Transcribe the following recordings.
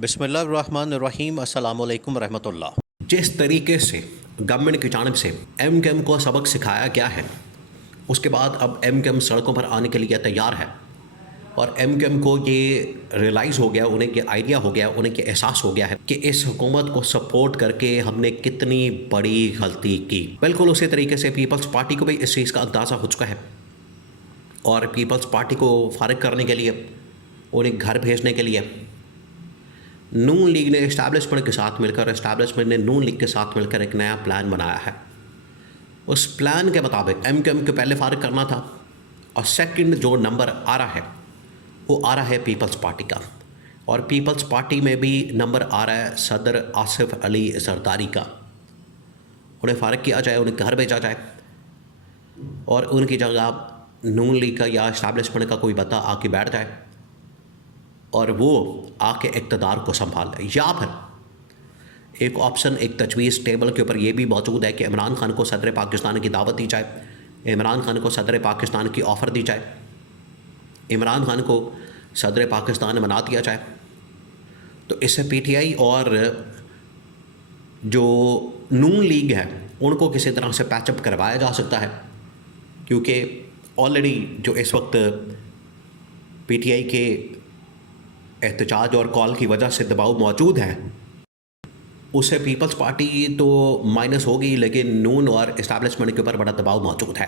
बिस्मिल्लाहिर्रहमानिर्रहीम अस्सलामुअलैकुम रहमतुल्लाह। जिस तरीके से गवर्नमेंट की जानिब से एम के एम को सबक सिखाया गया है, उसके बाद अब एम के एम सड़कों पर आने के लिए तैयार है और एम के एम को ये रियलाइज़ हो गया, उन्हें ये आइडिया हो गया, उन्हें ये एहसास हो गया है कि इस हुकूमत को सपोर्ट करके हमने कितनी बड़ी गलती की। बिल्कुल उसी तरीके से पीपल्स पार्टी को भी इस चीज़ का अंदाज़ा हो चुका है और पीपल्स पार्टी को फारिग करने के लिए, उन्हें घर भेजने के लिए नून लीग ने इस्टेब्लिशमेंट के साथ मिलकर, इस्टेब्लिशमेंट ने नून लीग के साथ मिलकर एक नया प्लान बनाया है। उस प्लान के मुताबिक एम के एम को पहले फारिग करना था और सेकंड जो नंबर आ रहा है वो आ रहा है पीपल्स पार्टी का, और पीपल्स पार्टी में भी नंबर आ रहा है सदर आसिफ अली जरदारी का। उन्हें फारिग किया जाए, उन्हें घर भेजा जाए और उनकी जगह नून लीग का या इस्टेब्लिशमेंट का कोई बंदा आके बैठ जाए और वो आके इक़्तिदार को संभाल ले। या फिर एक ऑप्शन, एक तजवीज़ टेबल के ऊपर ये भी मौजूद है कि इमरान खान को सदर पाकिस्तान की दावत दी जाए, इमरान खान को सदर पाकिस्तान की ऑफ़र दी जाए, इमरान खान को सदर पाकिस्तान बना दिया जाए। तो इससे पीटीआई और जो नून लीग है उनको किसी तरह से पैचअप करवाया जा सकता है, क्योंकि ऑलरेडी जो इस वक्त पीटीआई के एहतजाज और कॉल की वजह से दबाव मौजूद है, उससे पीपल्स पार्टी तो माइनस होगी, लेकिन नून और इस्टेब्लिशमेंट के ऊपर बड़ा दबाव मौजूद है।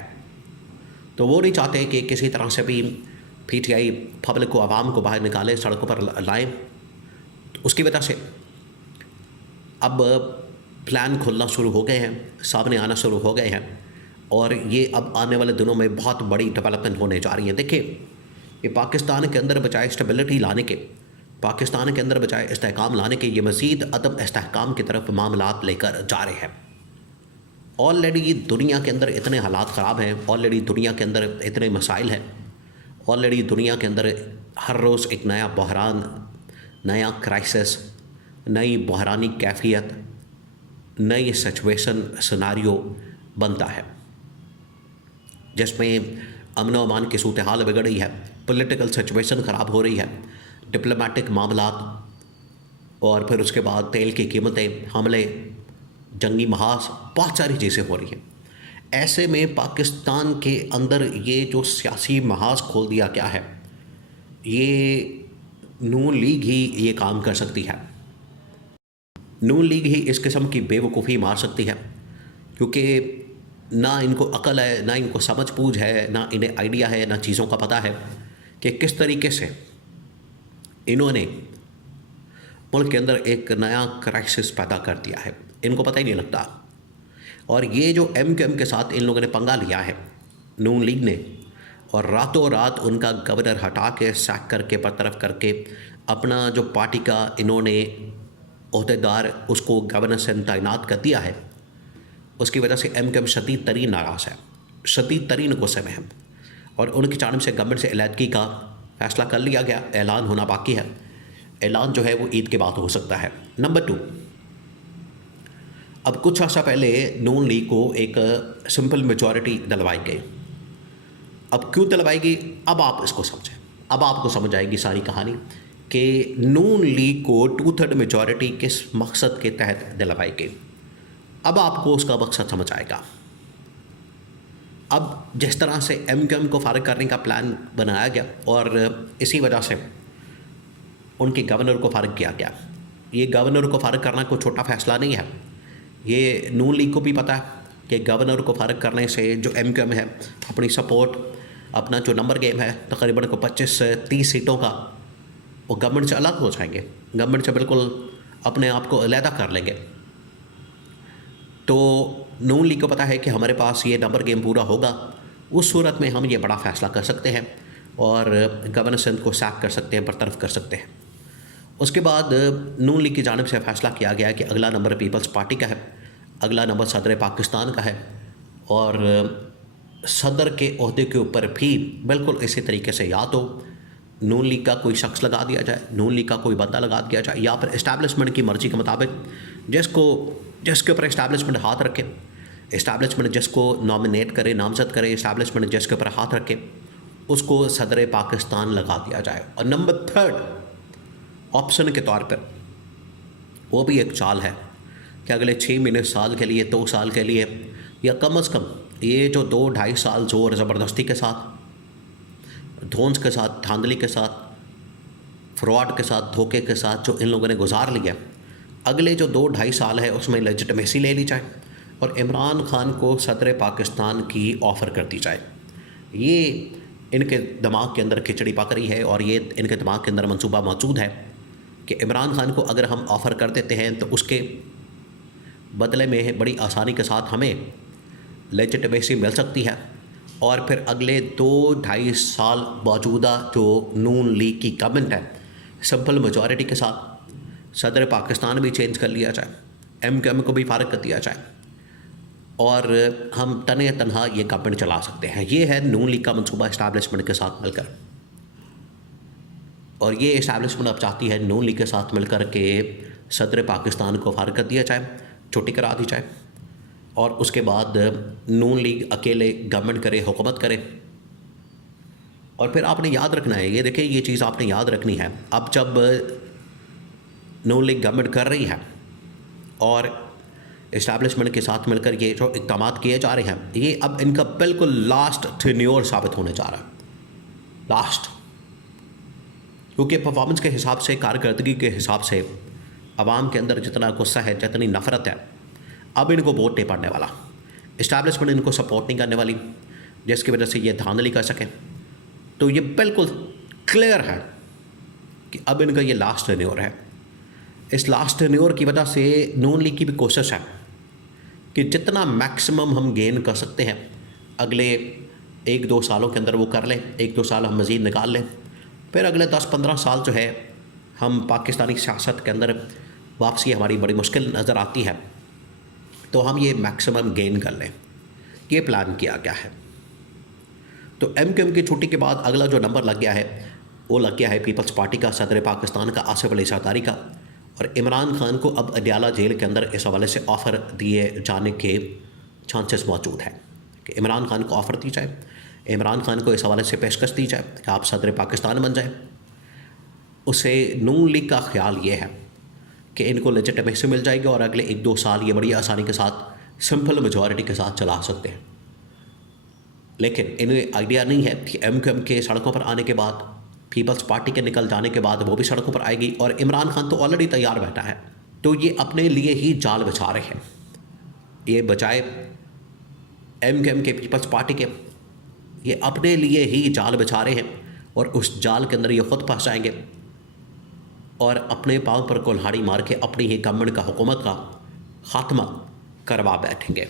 तो वो नहीं चाहते कि किसी तरह से भी पीटीआई पब्लिक को, आवाम को बाहर निकाले, सड़कों पर लाएं। तो उसकी वजह से अब प्लान खुलना शुरू हो गए हैं, सामने आना शुरू हो गए हैं और ये अब आने वाले दिनों में बहुत बड़ी डेवलपमेंट होने जा रही है। देखिए, ये पाकिस्तान के अंदर बजाय स्टेबिलिटी लाने के, पाकिस्तान के अंदर बजाय इस्तेहकाम लाने के, ये मज़ीद अदम इस्तेहकाम की तरफ मामलात लेकर जा रहे हैं। ऑलरेडी दुनिया के अंदर इतने हालात ख़राब हैं, ऑलरेडी दुनिया के अंदर इतने मसाइल हैं, ऑलरेडी दुनिया के अंदर हर रोज़ एक नया बहरान, नया क्राइसिस, नई बहरानी कैफियत, नई सिचुएशन, सिनारियो बनता है, जिसमें अमन व अमान की सूरत हाल बिगड़ रही है, पॉलिटिकल सिचुएशन ख़राब हो रही है, डिप्लोमेटिक मामलात और फिर उसके बाद तेल की कीमतें, हमले, जंगी महाज, बहुत सारी चीज़ें हो रही हैं। ऐसे में पाकिस्तान के अंदर ये जो सियासी महाज खोल दिया गया है, ये नून लीग ही ये काम कर सकती है। नून लीग ही इस किस्म की बेवकूफ़ी मार सकती है, क्योंकि ना इनको अकल है, ना इनको समझ बूझ है, ना इन्हें आइडिया है, ना चीज़ों का पता है कि किस तरीके से इन्होंने मुल्क के अंदर एक नया क्राइसिस पैदा कर दिया है। इनको पता ही नहीं लगता। और ये जो एम के एम के साथ इन लोगों ने पंगा लिया है, नून लीग ने, और रातों रात उनका गवर्नर हटा के, सैक करके, बरतरफ करके, अपना जो पार्टी का इन्होंने ओहदेदार उसको गवर्नर से तैनात कर दिया है, उसकी वजह से एम के एम शदीद तरीन नाराज़ है, शदीद तरीन गुस्से में है और उनकी जानिब से गवर्नमेंट से अलहदगी का फ़ैसला कर लिया गया। ऐलान होना बाकी है। ऐलान जो है वो ईद के बाद हो सकता है। नंबर 2, अब कुछ अर्सा पहले नून लीग को एक सिंपल मेजॉरिटी दिलवाई गई। अब क्यों दिलवाई गई, अब आप इसको समझें, अब आपको समझ आएगी सारी कहानी कि नून लीग को 2/3 मेजॉरिटी किस मकसद के तहत दिलवाई गई। अब आपको उसका मकसद समझ आएगा। अब जिस तरह से एम के एम को फारिग करने का प्लान बनाया गया और इसी वजह से उनके गवर्नर को फारिग किया गया, ये गवर्नर को फारिग करना कोई छोटा फ़ैसला नहीं है। ये नून लीग को भी पता है कि गवर्नर को फारिग करने से जो एम के एम है अपनी सपोर्ट, अपना जो नंबर गेम है तकरीबन को 25 से 30 सीटों का, वो गवर्नमेंट से अलग हो जाएंगे, गवर्नमेंट से बिल्कुल अपने आप को अलहदा कर लेंगे। तो नून लीग को पता है कि हमारे पास ये नंबर गेम पूरा होगा, उस सूरत में हम ये बड़ा फ़ैसला कर सकते हैं और गवर्नर सिंध को सैक कर सकते हैं, बरतरफ कर सकते हैं। उसके बाद नून लीग की जानिब से फ़ैसला किया गया कि अगला नंबर पीपल्स पार्टी का है, अगला नंबर सदर पाकिस्तान का है और सदर के ओहदे के ऊपर भी बिल्कुल इसी तरीके से या तो नून लीग का कोई शख्स लगा दिया जाए, नून लीग का कोई बंदा लगा दिया जाए, या फिर इस्टेब्लिशमेंट की मर्ज़ी के मुताबिक जिसके ऊपर इस्टेब्लिशमेंट हाथ रखे, इस्टेब्लिशमेंट जिसको नॉमिनेट करे, नामज़द करे, इस्टेब्लिशमेंट जिसके ऊपर हाथ रखे, उसको सदर पाकिस्तान लगा दिया जाए। और नंबर 3 ऑप्शन के तौर पर वो भी एक चाल है कि अगले 6 महीने, साल के लिए, 2 साल के लिए, या कम अज़ कम ये जो 2-2.5 साल ज़ोर ज़बरदस्ती के साथ, धौंस के साथ, धांधली के साथ, फ्रॉड के साथ, धोखे के साथ जो इन लोगों ने गुजार लिया, अगले जो 2-2.5 साल है उसमें लेजिटिमेसी ले ली जाए और इमरान खान को सदर पाकिस्तान की ऑफ़र कर दी जाए। ये इनके दिमाग के अंदर खिचड़ी पक रही है और ये इनके दिमाग के अंदर मंसूबा मौजूद है कि इमरान खान को अगर हम ऑफ़र कर देते हैं तो उसके बदले में बड़ी आसानी के साथ हमें लेजिटिमेसी मिल सकती है और फिर अगले 2-2.5 साल मौजूदा जो नून लीग की गवर्नमेंट है, सिंपल मेजॉरिटी के साथ सदर पाकिस्तान भी चेंज कर लिया जाए, एमक्यूएम को भी फारग कर दिया जाए और हम तने तनहा ये गवर्नमेंट चला सकते हैं। ये है नून लीग का मंसूबा इस्टेब्लिशमेंट के साथ मिलकर, और ये इस्टेब्लिशमेंट अब चाहती है नून लीग के साथ मिलकर के सदर पाकिस्तान को फारग कर दिया जाए, छुट्टी करा दी जाए और उसके बाद नून लीग अकेले गवर्नमेंट करे, हुकूमत करे। और फिर आपने याद रखना है, ये देखिए ये चीज़ आपने याद रखनी है, अब जब नून लीग गवर्नमेंट कर रही है और इस्टेब्लिशमेंट के साथ मिलकर ये जो इक़दाम किए जा रहे हैं, ये अब इनका बिल्कुल लास्ट टेन्योर साबित होने जा रहा है, लास्ट। क्योंकि परफॉर्मेंस के हिसाब से, कारकर्दगी के हिसाब से आवाम के अंदर जितना गुस्सा है, जितनी नफ़रत है, अब इनको वोट नहीं पड़ने वाला, इस्टेब्लिशमेंट इनको सपोर्ट नहीं करने वाली, जिसकी वजह से ये धांधली कर सकें। तो ये बिल्कुल क्लियर है कि अब इनका ये लास्ट टेन्योर है। इस लास्ट टेन्योर की वजह से नून लीग की भी कोशिश है कि जितना मैक्सिमम हम गेन कर सकते हैं अगले 1-2 सालों के अंदर वो कर लें, 1-2 साल हम मज़ीद निकाल लें, फिर अगले 10-15 साल जो है हम पाकिस्तानी सियासत के अंदर वापसी हमारी बड़ी मुश्किल नज़र आती है, तो हम ये मैक्सिमम गेन कर लें। ये प्लान किया गया है। तो एमक्यूएम की छुट्टी के बाद अगला जो नंबर लग गया है वो लग गया है पीपल्स पार्टी का, सदर पाकिस्तान का आसिफ अली ज़रदारी का। और इमरान खान को अब अडयाला जेल के अंदर इस हवाले से ऑफ़र दिए जाने के चांसेस मौजूद हैं कि इमरान खान को ऑफ़र दी जाए, इमरान खान को इस हवाले से पेशकश दी जाए कि आप सदर पाकिस्तान बन जाए। उसे नून लीग का ख्याल ये है कि इनको लेजिटिमेसी मिल जाएगी और अगले 1-2 साल ये बड़ी आसानी के साथ सिंपल मेजॉरिटी के साथ चला सकते हैं। लेकिन इन्हें आइडिया नहीं है कि एमक्यूएम के सड़कों पर आने के बाद, पीपल्स पार्टी के निकल जाने के बाद वो भी सड़कों पर आएगी और इमरान खान तो ऑलरेडी तैयार बैठा है। तो ये अपने लिए ही जाल बिछा रहे हैं, ये बजाय एमक्यूएम के, पीपल्स पार्टी के, ये अपने लिए ही जाल बिछा रहे हैं और उस जाल के अंदर ये खुद फंस जाएंगे और अपने पाँव पर कुल्हाड़ी मार के अपनी ही गवर्नमेंट का, हुकूमत का खात्मा करवा बैठेंगे।